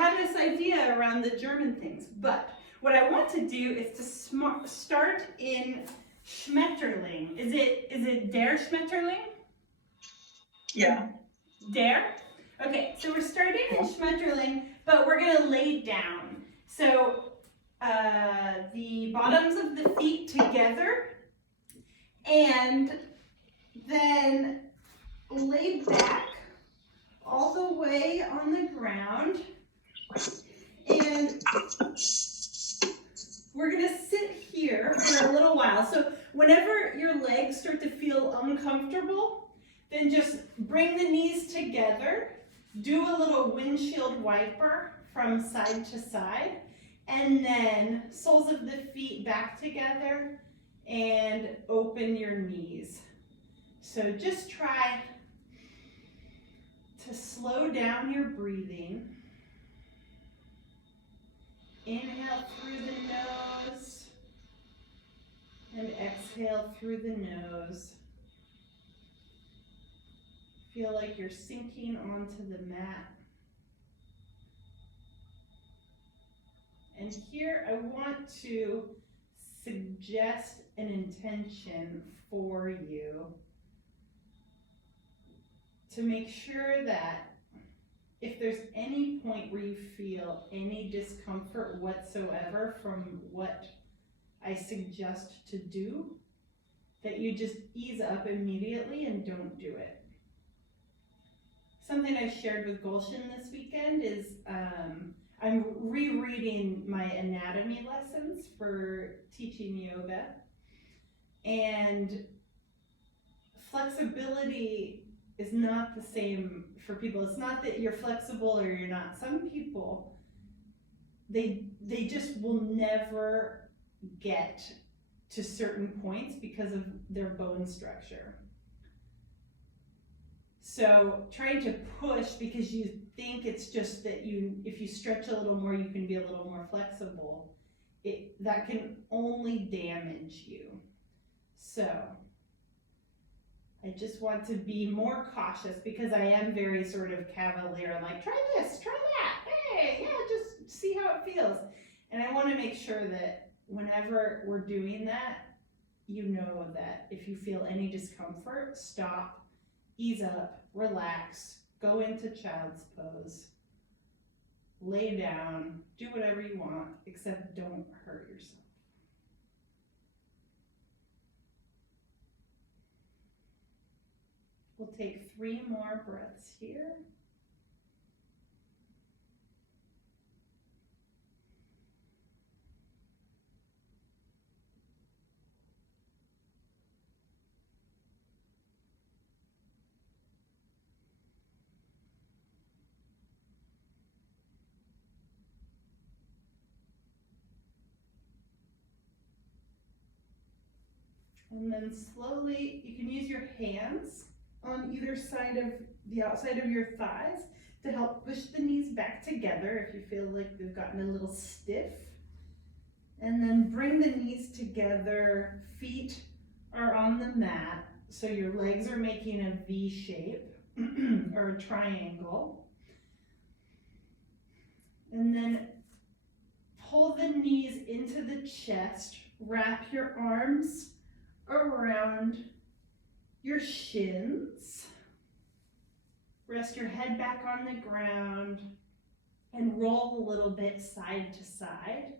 had this idea around the German things, but what I want to do is to start in Schmetterling. Is it der Schmetterling? Yeah. Der? Okay, so we're starting in Schmetterling, but we're gonna lay down. So the bottoms of the feet together, and then lay back all the way on the ground. And we're gonna sit here for a little while. So whenever your legs start to feel uncomfortable, then just bring the knees together, do a little windshield wiper from side to side, and then soles of the feet back together and open your knees. So just try to slow down your breathing. Inhale through the nose and exhale through the nose. Feel like you're sinking onto the mat. And here I want to suggest an intention for you to make sure that if there's any point where you feel any discomfort whatsoever from what I suggest to do, that you just ease up immediately and don't do it. Something I shared with Gulshan this weekend is I'm rereading my anatomy lessons for teaching yoga, and flexibility is not the same for people. It's not that you're flexible or you're not. Some people, they just will never get to certain points because of their bone structure. So trying to push because you think it's just that if you stretch a little more, you can be a little more flexible, that can only damage you. So I just want to be more cautious because I am very sort of cavalier, like try this, try that, hey, yeah, just see how it feels. And I want to make sure that whenever we're doing that, you know that if you feel any discomfort, stop, ease up, relax, go into child's pose, lay down, do whatever you want, except don't hurt yourself. We'll take 3 more breaths here. And then slowly, you can use your hands on either side of the outside of your thighs to help push the knees back together if you feel like they've gotten a little stiff. And then bring the knees together, feet are on the mat, so your legs are making a V shape or a triangle. And then pull the knees into the chest, wrap your arms around your shins. Rest your head back on the ground and roll a little bit side to side.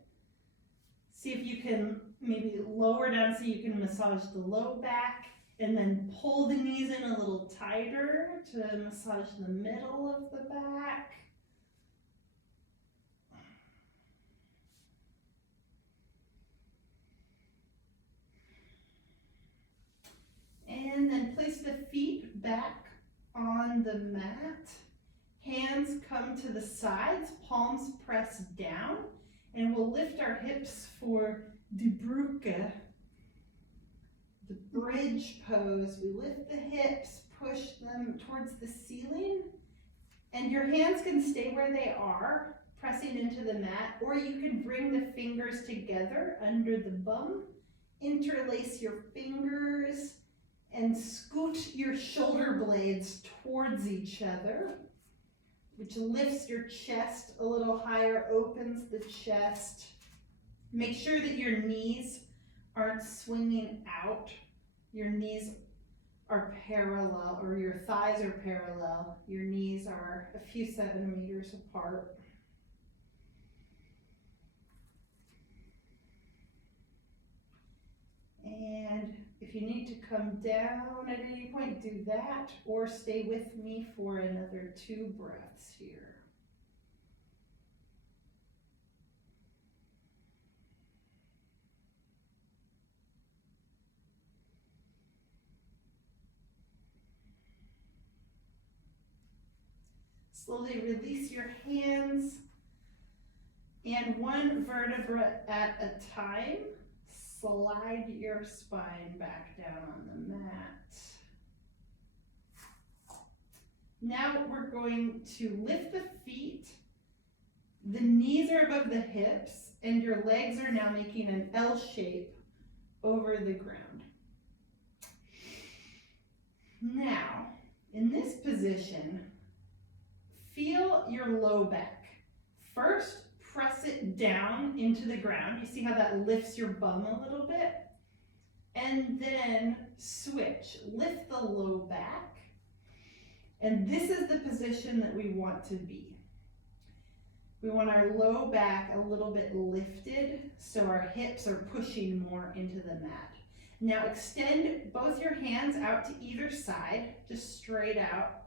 See if you can maybe lower down so you can massage the low back, and then pull the knees in a little tighter to massage the middle of the back. And then place the feet back on the mat. Hands come to the sides, palms press down, and we'll lift our hips for die Brücke, the bridge pose. We lift the hips, push them towards the ceiling, and your hands can stay where they are, pressing into the mat, or you can bring the fingers together under the bum, interlace your fingers, and scoot your shoulder blades towards each other. which lifts your chest a little higher, opens the chest. Make sure that your knees aren't swinging out. Your knees are parallel, or your thighs are parallel. Your knees are a few centimeters apart. And if you need to come down at any point, do that, or stay with me for another 2 breaths here. Slowly release your hands, and 1 vertebra at a time, slide your spine back down on the mat. Now we're going to lift the feet. The knees are above the hips, and your legs are now making an L shape over the ground. Now, in this position, feel your low back. First, press it down into the ground. You see how that lifts your bum a little bit? And then switch. Lift the low back. And this is the position that we want to be. We want our low back a little bit lifted so our hips are pushing more into the mat. Now extend both your hands out to either side, just straight out.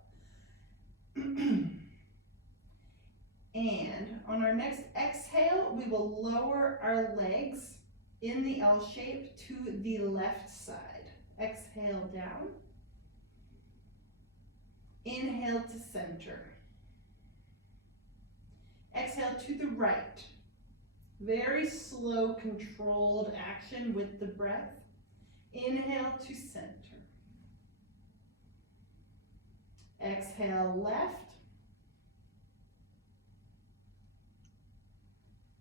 And on our next exhale, we will lower our legs in the L shape to the left side. Exhale down. Inhale to center. Exhale to the right. Very slow, controlled action with the breath. Inhale to center. Exhale left.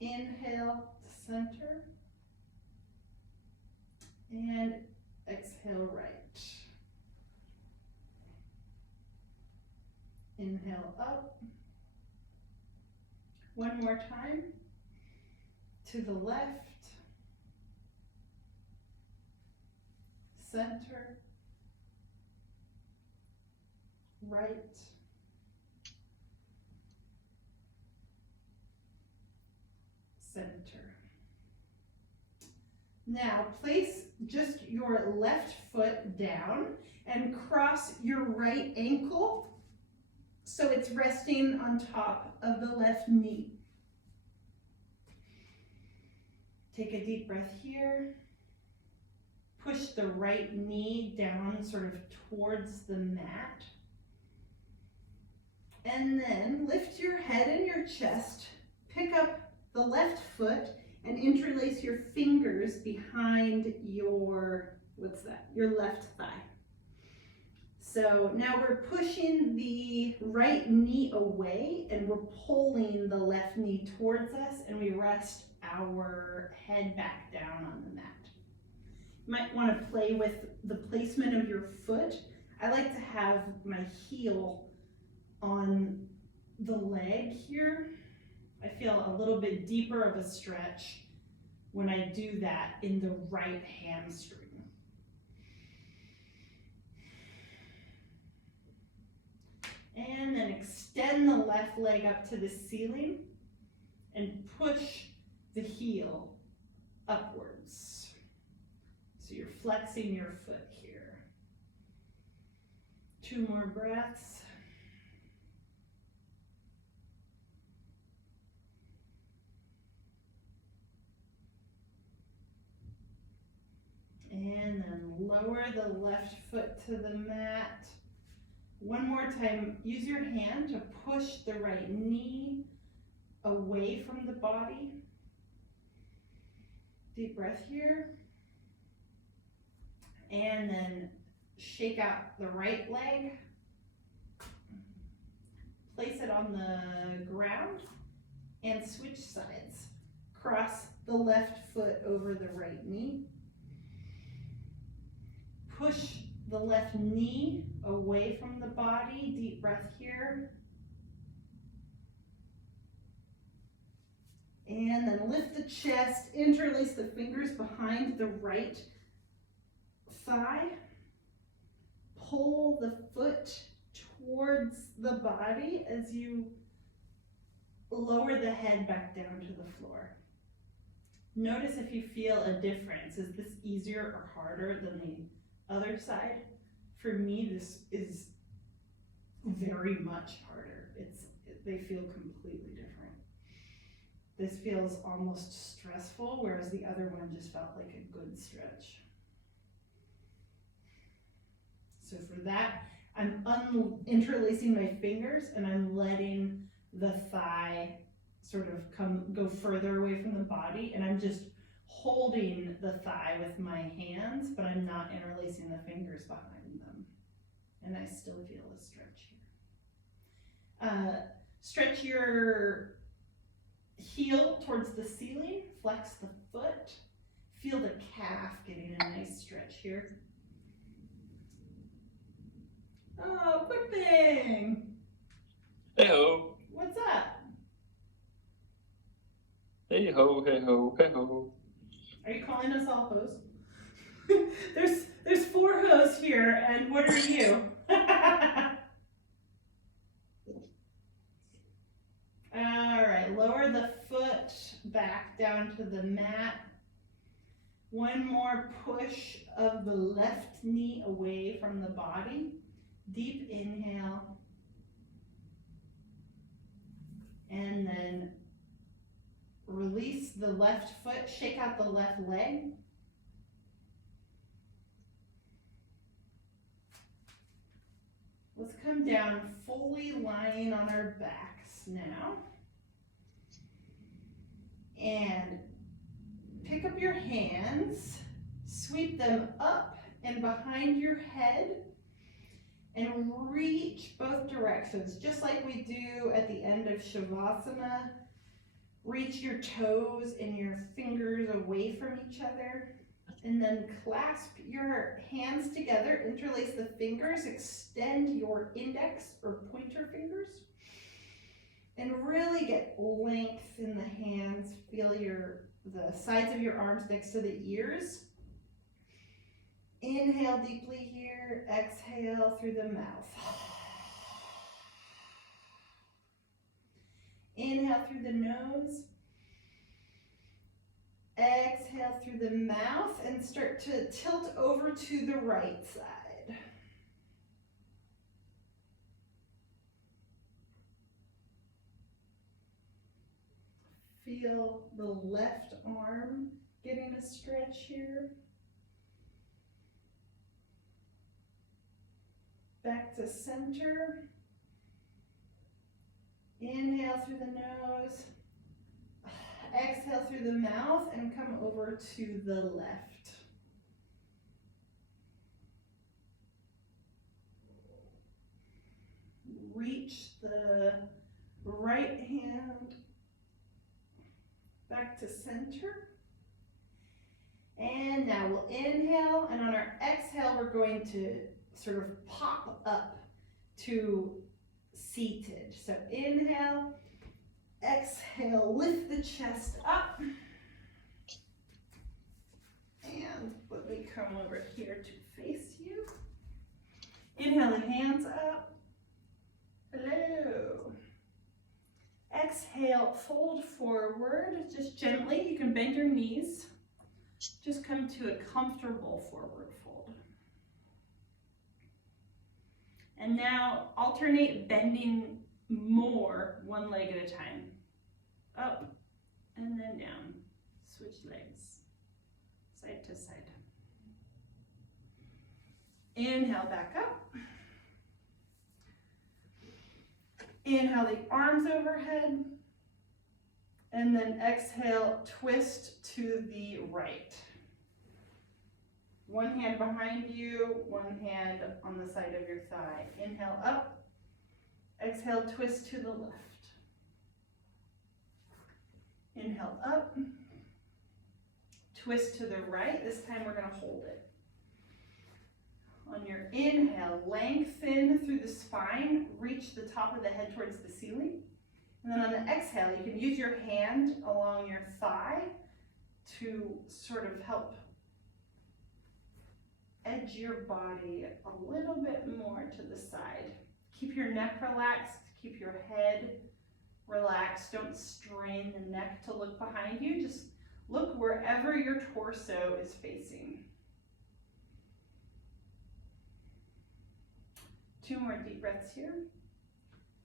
Inhale to center. And exhale right. Inhale up. 1 more time. To the left. Center. Right. Center. Now place just your left foot down and cross your right ankle so it's resting on top of the left knee. Take a deep breath here. Push the right knee down sort of towards the mat. And then lift your head and your chest. Pick up the left foot and interlace your fingers behind your, your left thigh. So now we're pushing the right knee away and we're pulling the left knee towards us, and we rest our head back down on the mat. You might want to play with the placement of your foot. I like to have my heel on the leg here. I feel a little bit deeper of a stretch when I do that in the right hamstring. And then extend the left leg up to the ceiling and push the heel upwards. So you're flexing your foot here. 2 more breaths. And then lower the left foot to the mat. 1 more time, use your hand to push the right knee away from the body. Deep breath here. And then shake out the right leg. Place it on the ground and switch sides. Cross the left foot over the right knee. Push the left knee away from the body. Deep breath here. And then lift the chest, interlace the fingers behind the right thigh. Pull the foot towards the body as you lower the head back down to the floor. Notice if you feel a difference. Is this easier or harder than the other side? For me, this is very much harder. They feel completely different. This feels almost stressful, whereas the other one just felt like a good stretch. So for that, I'm interlacing my fingers and I'm letting the thigh sort of go further away from the body, and I'm just holding the thigh with my hands, but I'm not interlacing the fingers behind them. And I still feel a stretch here. Stretch your heel towards the ceiling, flex the foot, feel the calf getting a nice stretch here. Oh, good thing. Hey-ho. What's up? Hey-ho, hey-ho, hey-ho. Are you calling us all hoes? there's 4 hoes here, and what are you? All right, lower the foot back down to the mat. One more push of the left knee away from the body. Deep inhale. And then release the left foot, shake out the left leg. Let's come down fully lying on our backs now. And pick up your hands, sweep them up and behind your head, and reach both directions, just like we do at the end of Shavasana. Reach your toes and your fingers away from each other, and then clasp your hands together, interlace the fingers, extend your index or pointer fingers, and really get length in the hands. Feel the sides of your arms next to the ears. Inhale deeply here, exhale through the mouth. Inhale through the nose. Exhale through the mouth and start to tilt over to the right side. Feel the left arm getting a stretch here. Back to center. Inhale through the nose. Exhale through the mouth and come over to the left. Reach the right hand back to center. And now we'll inhale, and on our exhale, we're going to sort of pop up to seated. So inhale, exhale, lift the chest up. And let me come over here to face you. Inhale the hands up. Hello. Exhale, fold forward, just gently. You can bend your knees. Just come to a comfortable forward fold. And now alternate bending more, one leg at a time. Up and then down. Switch legs, side to side. Inhale back up. Inhale the arms overhead. And then exhale, twist to the right. One hand behind you, one hand on the side of your thigh. Inhale up. Exhale, twist to the left. Inhale up. Twist to the right. This time we're going to hold it. On your inhale, lengthen through the spine. Reach the top of the head towards the ceiling. And then on the exhale, you can use your hand along your thigh to sort of help edge your body a little bit more to the side. Keep your neck relaxed, keep your head relaxed. Don't strain the neck to look behind you. Just look wherever your torso is facing. 2 more deep breaths here.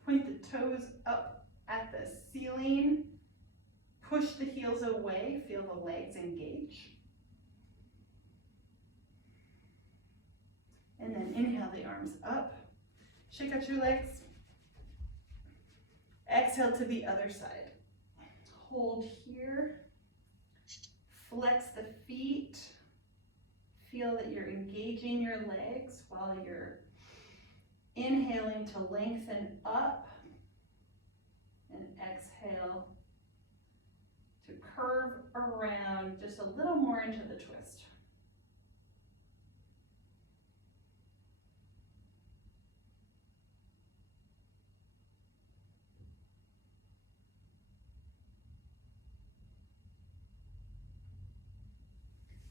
Point the toes up at the ceiling. Push the heels away. Feel the legs engage. And then inhale the arms up. Shake out your legs. Exhale to the other side. Hold here. Flex the feet. Feel that you're engaging your legs while you're inhaling to lengthen up. And exhale to curve around just a little more into the twist.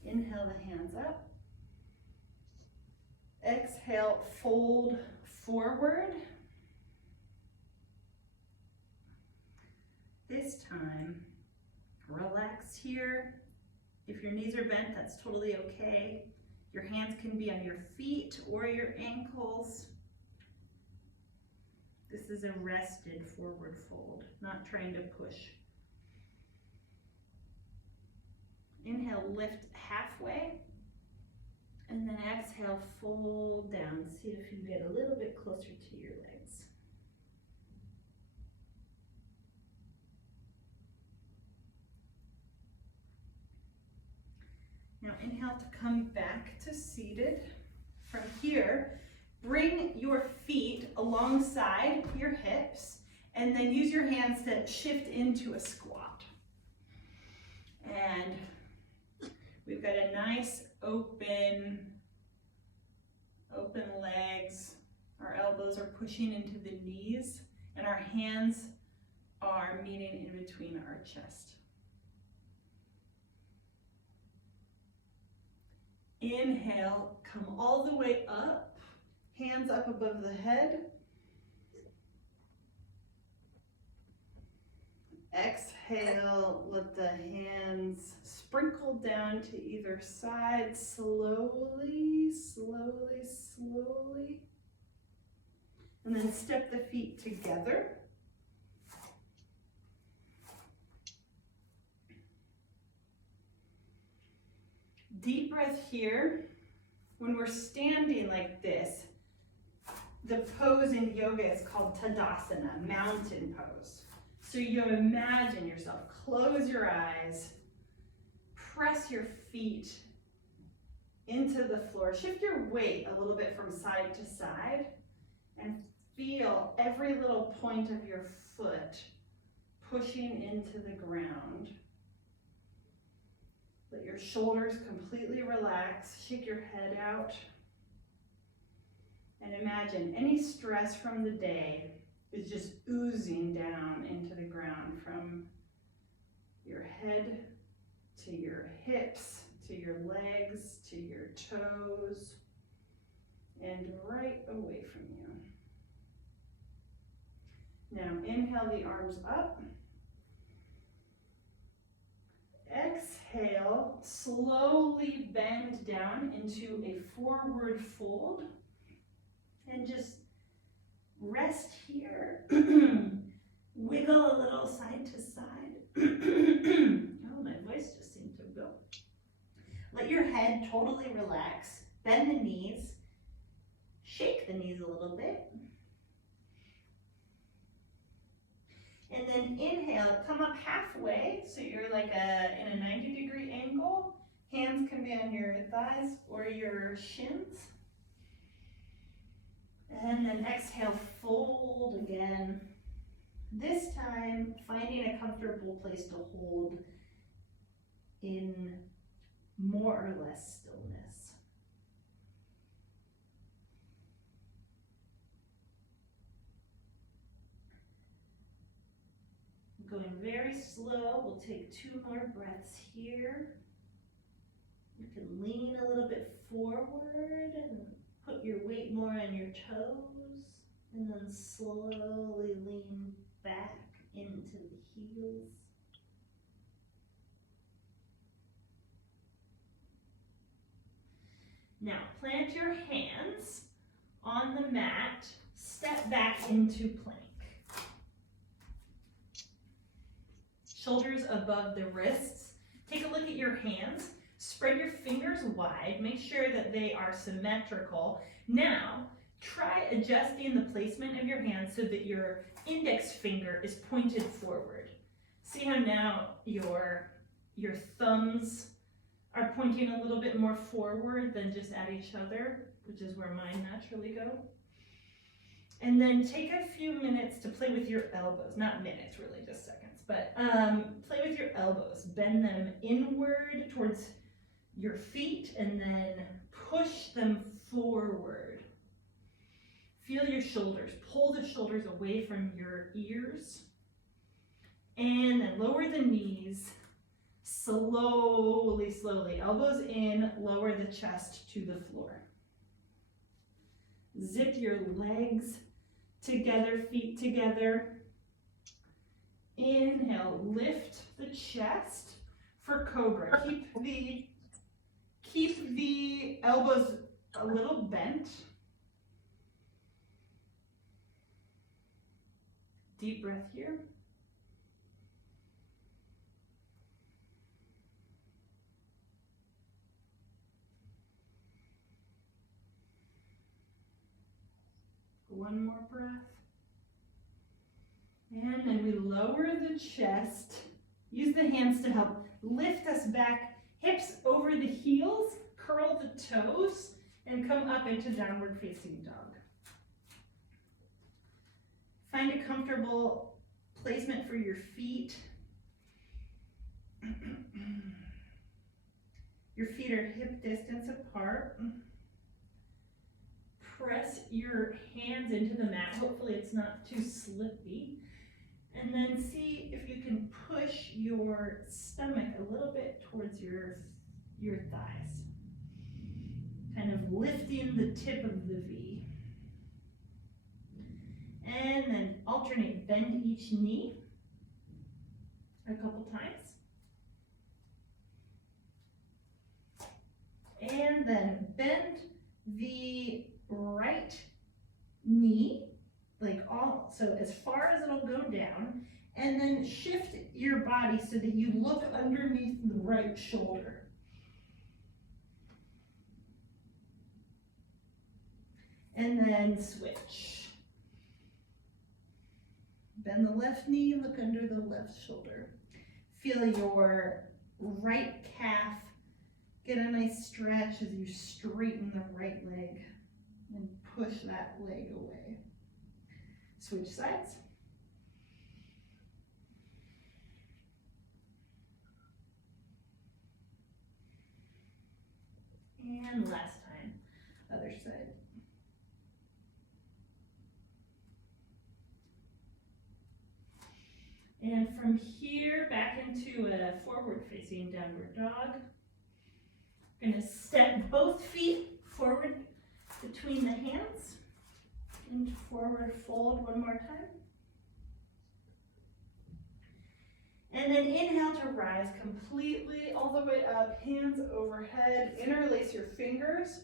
Inhale the hands up. Exhale, fold forward. This time, relax here. If your knees are bent, that's totally okay. Your hands can be on your feet or your ankles. This is a rested forward fold, not trying to push. Inhale, lift halfway, and then exhale, fold down. See if you get a little bit closer to your legs. Now inhale to come back to seated. From here, bring your feet alongside your hips, and then use your hands to shift into a squat. And we've got a nice open legs. Our elbows are pushing into the knees, and our hands are meeting in between our chest. Inhale, come all the way up, hands up above the head. Exhale, let the hands sprinkle down to either side, slowly, slowly, slowly. And then step the feet together. Deep breath here. When we're standing like this, the pose in yoga is called Tadasana, mountain pose. So you imagine yourself, close your eyes, press your feet into the floor, shift your weight a little bit from side to side, and feel every little point of your foot pushing into the ground. Let your shoulders completely relax, shake your head out, and imagine any stress from the day is just oozing down into the ground from your head to your hips, to your legs, to your toes, and right away from you. Now inhale the arms up. Exhale, slowly bend down into a forward fold, and just rest here. Wiggle a little side to side. Oh, my voice just seemed to go. Let your head totally relax. Bend the knees. Shake the knees a little bit. And then inhale, come up halfway, so you're like in a 90-degree angle. Hands can be on your thighs or your shins. And then exhale, fold again. This time, finding a comfortable place to hold in more or less stillness. Going very slow. We'll take 2 more breaths here. You can lean a little bit forward and put your weight more on your toes, and then slowly lean back into the heels. Now plant your hands on the mat, step back into plank. Shoulders above the wrists. Take a look at your hands. Spread your fingers wide. Make sure that they are symmetrical. Now, try adjusting the placement of your hands so that your index finger is pointed forward. See how now your thumbs are pointing a little bit more forward than just at each other, which is where mine naturally go. And then take a few minutes to play with your elbows. Not minutes, really, just seconds. But play with your elbows. Bend them inward towards your feet and then push them forward. Feel your shoulders. Pull the shoulders away from your ears. And then lower the knees. Slowly, slowly. Elbows in, lower the chest to the floor. Zip your legs together, feet together. Inhale, lift the chest for cobra. Keep the elbows a little bent. Deep breath here. One more breath. And then we lower the chest. Use the hands to help lift us back. Hips over the heels. Curl the toes. And come up into downward facing dog. Find a comfortable placement for your feet. Your feet are hip distance apart. Press your hands into the mat. Hopefully it's not too slippy. And then see if you can push your stomach a little bit towards your thighs. Kind of lifting the tip of the V. And then alternate, bend each knee a couple times. And then bend the right knee, so as far as it'll go down, and then shift your body so that you look underneath the right shoulder. And then switch. Bend the left knee, look under the left shoulder. Feel your right calf get a nice stretch as you straighten the right leg and push that leg away. Switch sides. And last time, other side. And from here, back into a forward-facing downward dog. We're going to step both feet forward between the hands. And forward fold one more time. And then inhale to rise completely all the way up, hands overhead. Interlace your fingers.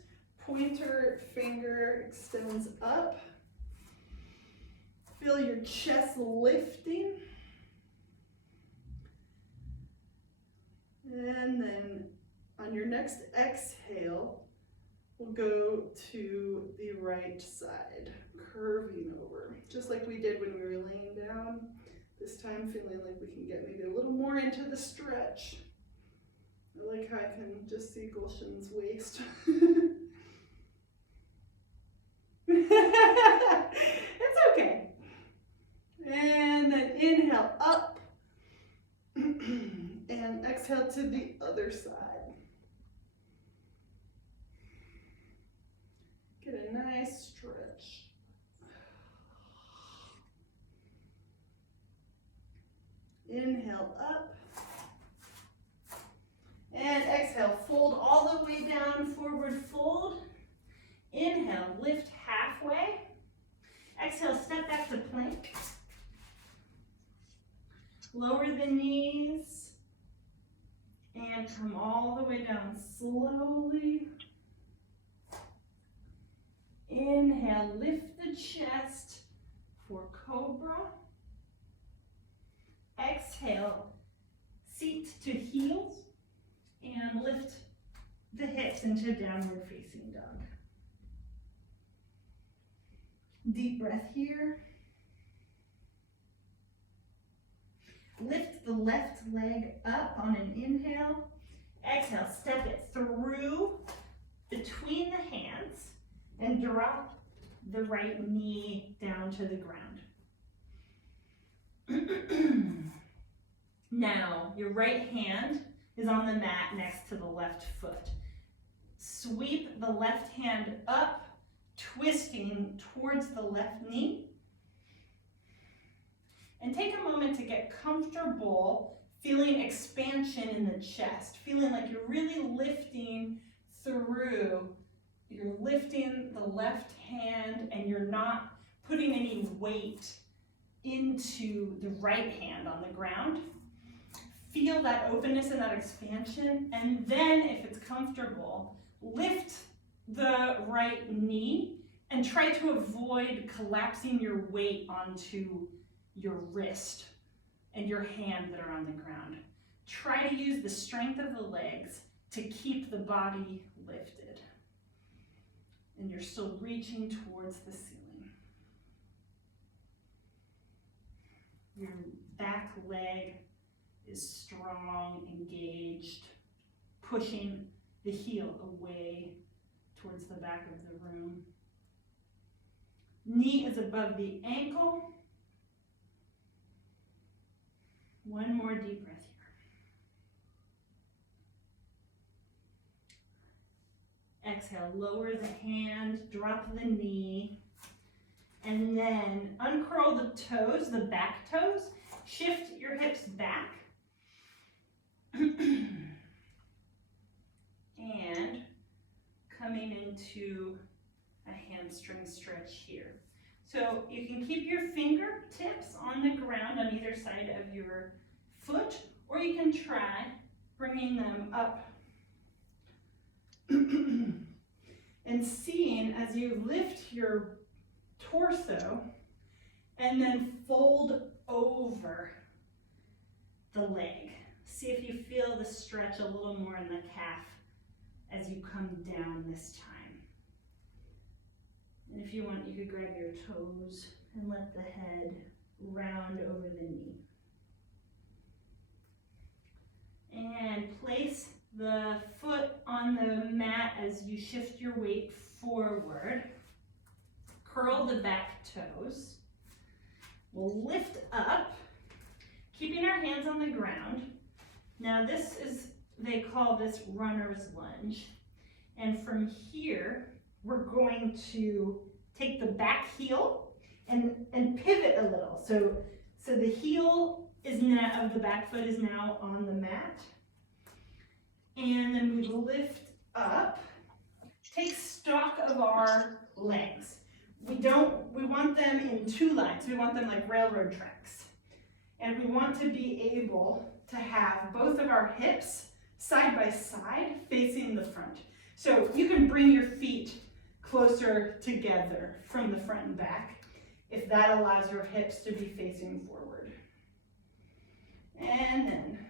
Pointer finger extends up. Feel your chest lifting. And then on your next exhale, we'll go to the right side, curving over, just like we did when we were laying down. This time feeling like we can get maybe a little more into the stretch. I like how I can just see Gulshan's waist. It's okay. And then inhale up. And exhale to the other side. Get a nice stretch. Inhale up. And exhale, fold all the way down, forward fold. Inhale, lift halfway. Exhale, step back to plank. Lower the knees. And come all the way down slowly. Inhale, lift the chest for cobra. Exhale, seat to heels. And lift the hips into downward facing dog. Deep breath here. Lift the left leg up on an inhale. Exhale, step it through between the hands and drop the right knee down to the ground. Now, your right hand is on the mat next to the left foot. Sweep the left hand up, twisting towards the left knee. And take a moment to get comfortable feeling expansion in the chest, feeling like you're really lifting through. You're lifting the left hand and you're not putting any weight into the right hand on the ground. Feel that openness and that expansion, and then if it's comfortable, lift the right knee and try to avoid collapsing your weight onto your wrist and your hand that are on the ground. Try to use the strength of the legs to keep the body lifted. And you're still reaching towards the ceiling. Your back leg is strong, engaged, pushing the heel away towards the back of the room. Knee is above the ankle. One more deep breath here. Exhale, lower the hand, drop the knee, and then uncurl the toes, the back toes. Shift your hips back. And coming into a hamstring stretch here. So you can keep your fingertips on the ground on either side of your foot, or you can try bringing them up and seeing as you lift your torso and then fold over the leg. See if you feel the stretch a little more in the calf as you come down this time. And if you want, you could grab your toes and let the head round over the knee. And place the foot on the mat as you shift your weight forward. Curl the back toes. We'll lift up, keeping our hands on the ground. Now this is, they call this runner's lunge. And from here, we're going to take the back heel and pivot a little. So the heel is now, of the back foot is now on the mat. And then we lift up, take stock of our legs. We want them in two lines. We want them like railroad tracks. And we want to be able to have both of our hips side by side facing the front. So you can bring your feet closer together from the front and back if that allows your hips to be facing forward. And then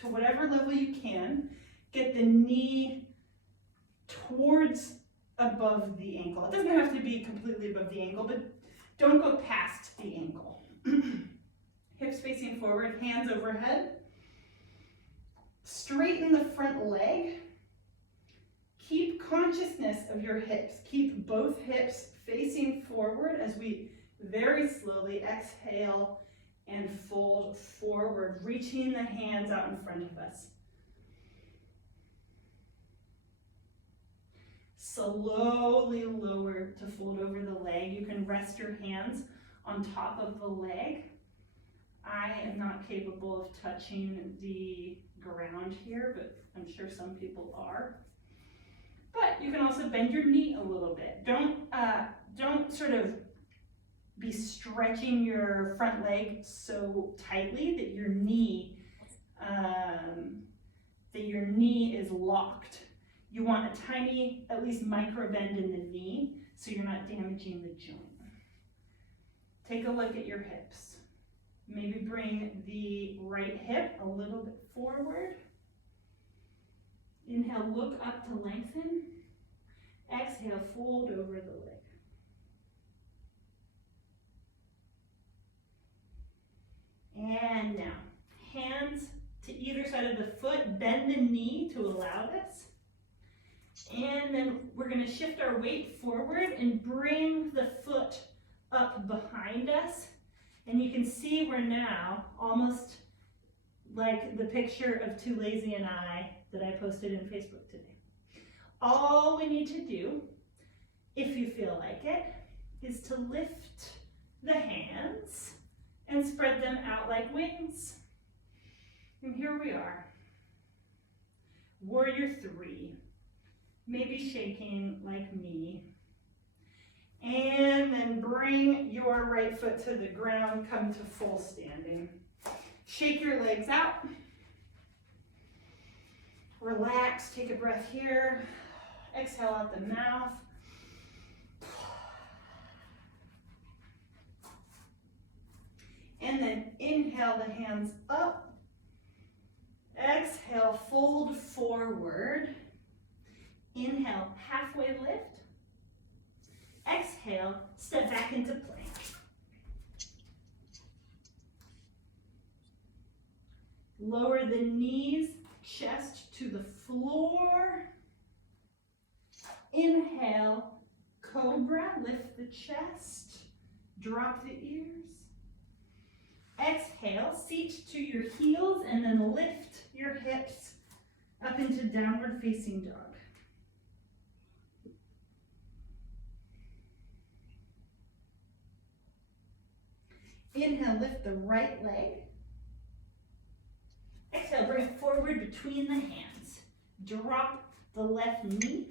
to whatever level you can, get the knee towards above the ankle. It doesn't have to be completely above the ankle, but don't go past the ankle. Hips facing forward, hands overhead. Straighten the front leg. Keep consciousness of your hips. Keep both hips facing forward as we very slowly exhale and fold forward, reaching the hands out in front of us. Slowly lower to fold over the leg. You can rest your hands on top of the leg. I am not capable of touching the ground here, but I'm sure some people are. But you can also bend your knee a little bit. Don't sort of be stretching your front leg so tightly that your knee is locked. You want a tiny, at least micro bend in the knee so you're not damaging the joint. Take a look at your hips. Maybe bring the right hip a little bit forward. Inhale, look up to lengthen. Exhale, fold over the leg. And now, hands to either side of the foot, bend the knee to allow this. And then we're going to shift our weight forward and bring the foot up behind us. And you can see we're now almost like the picture of Too Lazy and I that I posted in Facebook today. All we need to do, if you feel like it, is to lift the hands and spread them out like wings. And here we are. Warrior 3. Maybe shaking like me. And then bring your right foot to the ground, come to full standing. Shake your legs out. Relax, take a breath here. Exhale out the mouth. And then inhale the hands up. Exhale, fold forward. Inhale, halfway lift. Exhale, step back into plank. Lower the knees, chest to the floor. Inhale, cobra, lift the chest, drop the ears. Exhale, seat to your heels and then lift your hips up into downward facing dog. Inhale, lift the right leg. Exhale, bring it forward between the hands. Drop the left knee.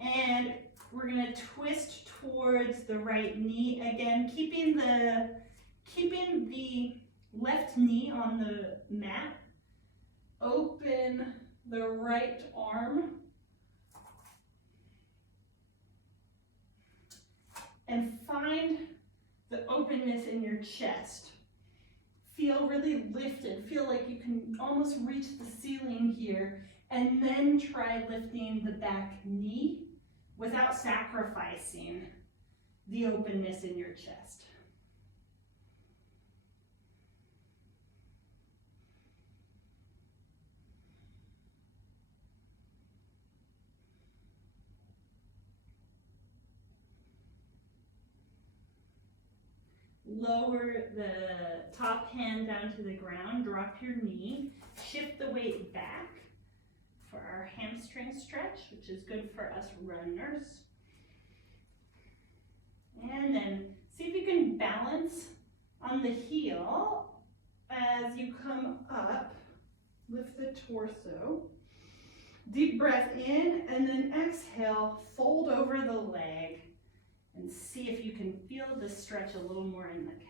And we're going to twist towards the right knee again, keeping the left knee on the mat. Open the right arm. And find the openness in your chest. Feel really lifted. Feel like you can almost reach the ceiling here. And then try lifting the back knee without sacrificing the openness in your chest. Lower the top hand down to the ground, drop your knee, shift the weight back for our hamstring stretch, which is good for us runners. And then see if you can balance on the heel as you come up, lift the torso. Deep breath in and then exhale, fold over the leg. And see if you can feel the stretch a little more in the calf.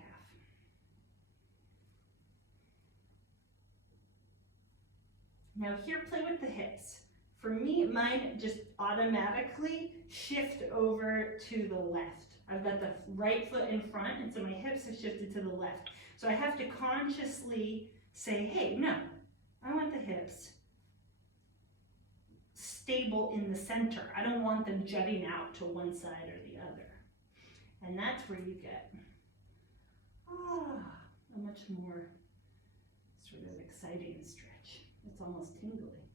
Now here, play with the hips. For me, mine just automatically shift over to the left. I've got the right foot in front, and so my hips have shifted to the left. So I have to consciously say, hey, no, I want the hips stable in the center. I don't want them jutting out to one side or the other. And that's where you get a much more sort of exciting stretch. It's almost tingly.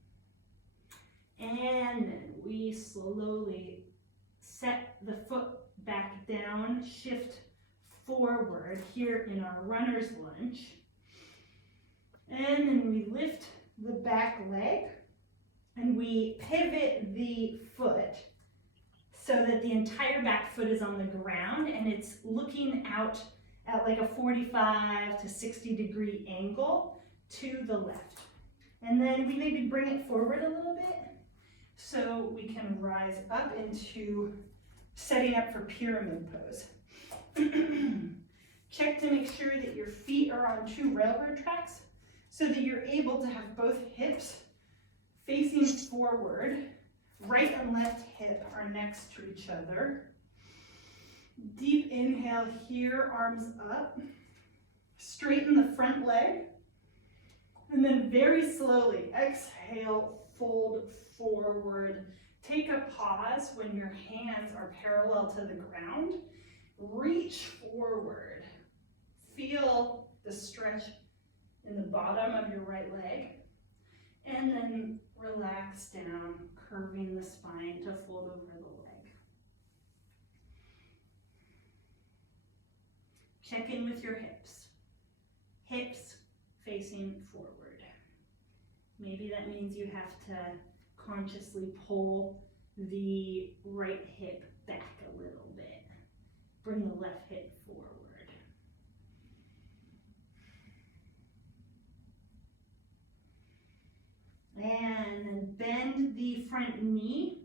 And then we slowly set the foot back down, shift forward here in our runner's lunge. And then we lift the back leg and we pivot the foot so that the entire back foot is on the ground and it's looking out at like a 45 to 60 degree angle to the left. And then we maybe bring it forward a little bit so we can rise up into setting up for pyramid pose. Check to make sure that your feet are on 2 railroad tracks so that you're able to have both hips facing forward. Right and left hip are next to each other. Deep inhale here, arms up. Straighten the front leg. And then very slowly exhale, fold forward. Take a pause when your hands are parallel to the ground. Reach forward. Feel the stretch in the bottom of your right leg. And then relax down, curving the spine to fold over the leg. Check in with your hips. Hips facing forward. Maybe that means you have to consciously pull the right hip back a little bit. Bring the left hip forward. And then bend the front knee.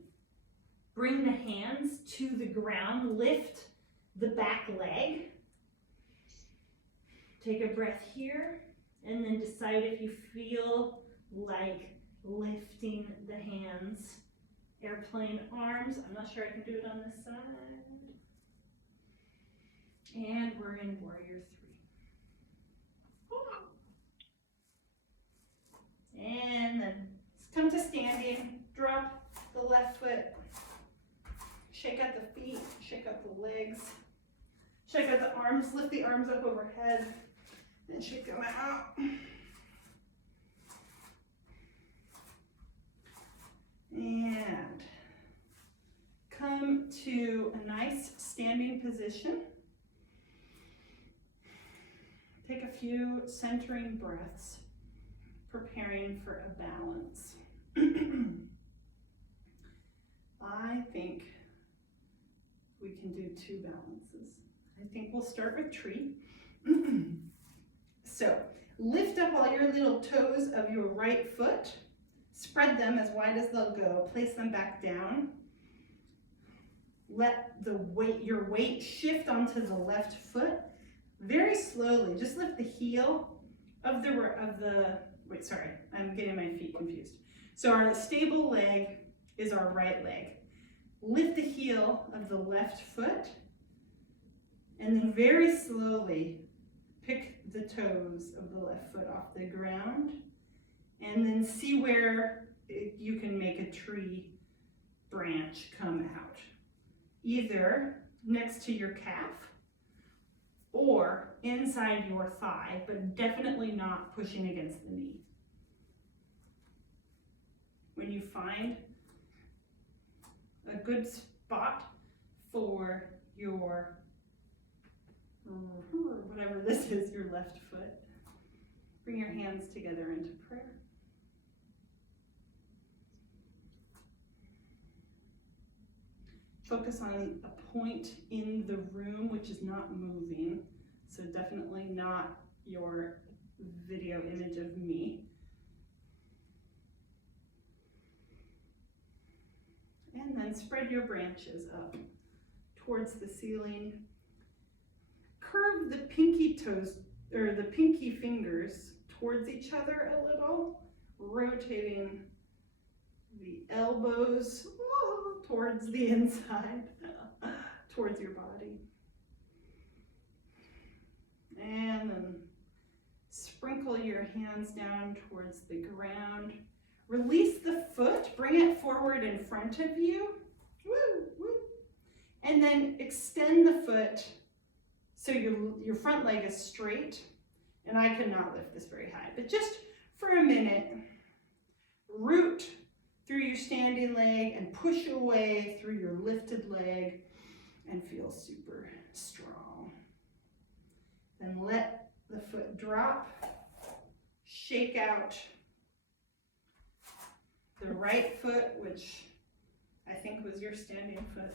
Bring the hands to the ground. Lift the back leg. Take a breath here. And then decide if you feel like lifting the hands. Airplane arms. I'm not sure I can do it on this side. And we're in Warrior 3. And then come to standing. Drop the left foot. Shake out the feet. Shake out the legs. Shake out the arms. Lift the arms up overhead. Then shake them out. And come to a nice standing position. Take a few centering breaths, preparing for a balance. I think we can do 2 balances. I think we'll start with tree. So lift up all your little toes of your right foot. Spread them as wide as they'll go. Place them back down. Let your weight shift onto the left foot. Very slowly, just lift the heel of the wait, sorry, I'm getting my feet confused. So our stable leg is our right leg. Lift the heel of the left foot, and then very slowly pick the toes of the left foot off the ground, and then see where you can make a tree branch come out. Either next to your calf, or inside your thigh, but definitely not pushing against the knee. When you find a good spot for your, whatever this is, your left foot, bring your hands together into prayer. Focus on a point in the room which is not moving, so definitely not your video image of me. And then spread your branches up towards the ceiling. Curve the pinky toes, or the pinky fingers towards each other a little, rotating the elbows towards the inside, towards your body. And then sprinkle your hands down towards the ground. Release the foot, bring it forward in front of you. Woo, woo. And then extend the foot so your front leg is straight. And I cannot lift this very high, but just for a minute, root through your standing leg and push away through your lifted leg and feel super strong. Then let the foot drop, shake out the right foot, which I think was your standing foot.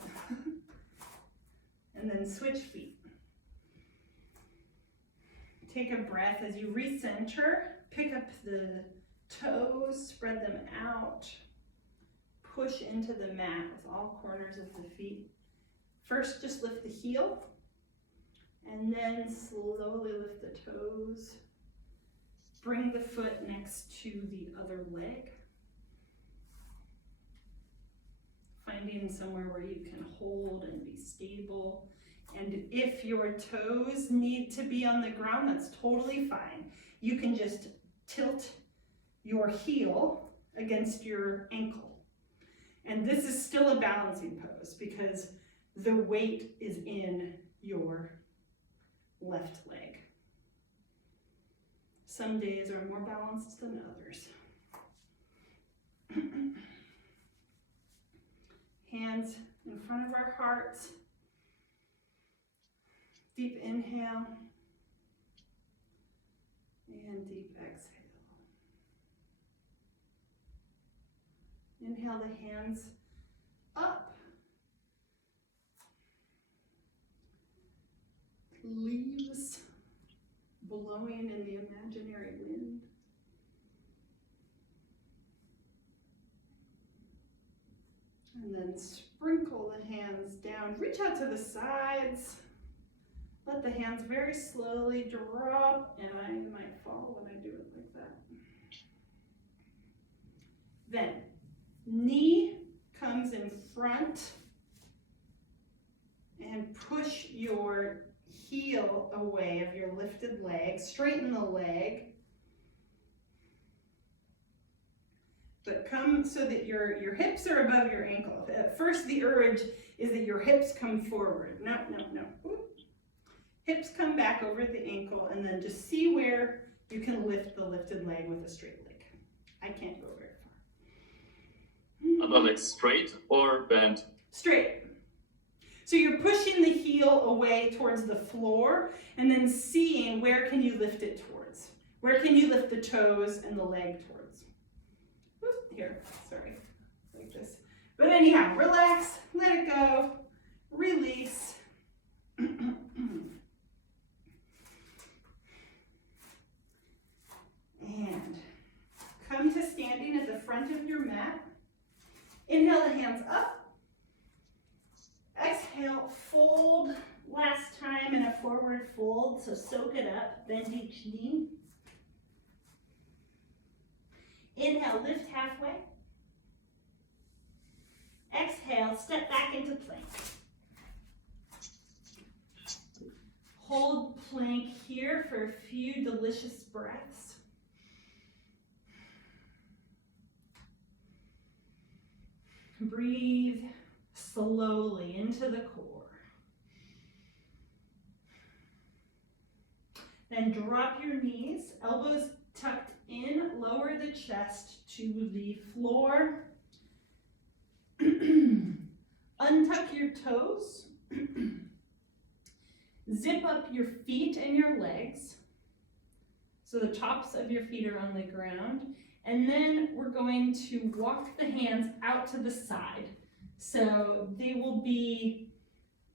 And then switch feet. Take a breath as you recenter. Pick up the toes, spread them out. Push into the mat with all corners of the feet. First, just lift the heel. And then slowly lift the toes. Bring the foot next to the other leg. Finding somewhere where you can hold and be stable. And if your toes need to be on the ground, that's totally fine. You can just tilt your heel against your ankle. And this is still a balancing pose because the weight is in your left leg. Some days are more balanced than others. Hands in front of our hearts. Deep inhale and deep exhale. Inhale the hands up. Leaves blowing in the imaginary wind. And then sprinkle the hands down. Reach out to the sides. Let the hands very slowly drop, and I might fall when I do it like that. Then, knee comes in front, and push your heel away of your lifted leg. Straighten the leg. But come so that your hips are above your ankle. At first, the urge is that your hips come forward. No. Ooh. Hips come back over the ankle, and then just see where you can lift the lifted leg with a straight leg. I can't go very far. Are the legs straight or bent? Straight. So you're pushing the heel away towards the floor, and then seeing where can you lift it towards. Where can you lift the toes and the leg towards? Here, sorry, like this. But anyhow, relax, let it go, release. And come to standing at the front of your mat. Inhale the hands up. Exhale, fold. Last time in a forward fold, so soak it up, bend each knee. Inhale, lift halfway. Exhale, step back into plank. Hold plank here for a few delicious breaths. Breathe slowly into the core. Then drop your knees, elbows tucked in, lower the chest to the floor. Untuck your toes. Zip up your feet and your legs. So the tops of your feet are on the ground. And then we're going to walk the hands out to the side. So they will be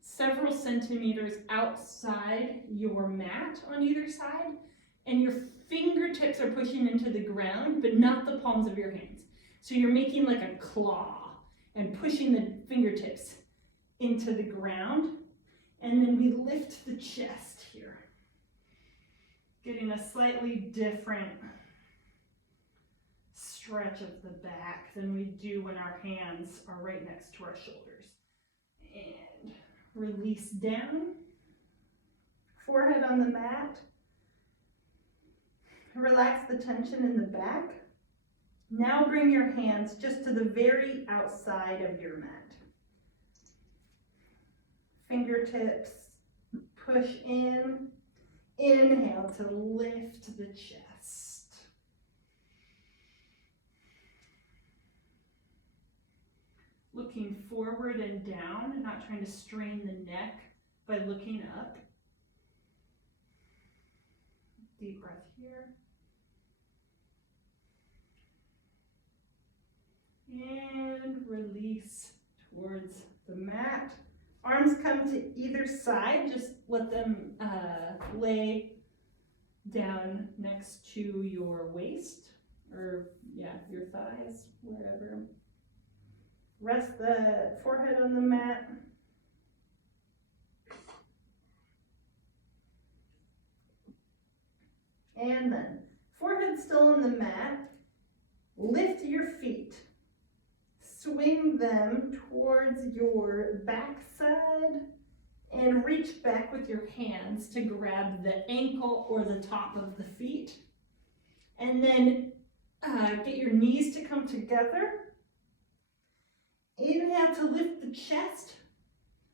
several centimeters outside your mat on either side. And your fingertips are pushing into the ground, but not the palms of your hands. So you're making like a claw and pushing the fingertips into the ground. And then we lift the chest here, getting a slightly different stretch of the back than we do when our hands are right next to our shoulders. And release down, forehead on the mat. Relax the tension in the back. Now bring your hands just to the very outside of your mat. Fingertips push in. Inhale to lift the chest. Looking forward and down, not trying to strain the neck by looking up. Deep breath here. And release towards the mat. Arms come to either side, just let them lay down next to your waist, or yeah, your thighs, wherever. Rest the forehead on the mat. And then, forehead still on the mat, lift your feet. Swing them towards your backside and reach back with your hands to grab the ankle or the top of the feet. And then get your knees to come together. Inhale to lift the chest.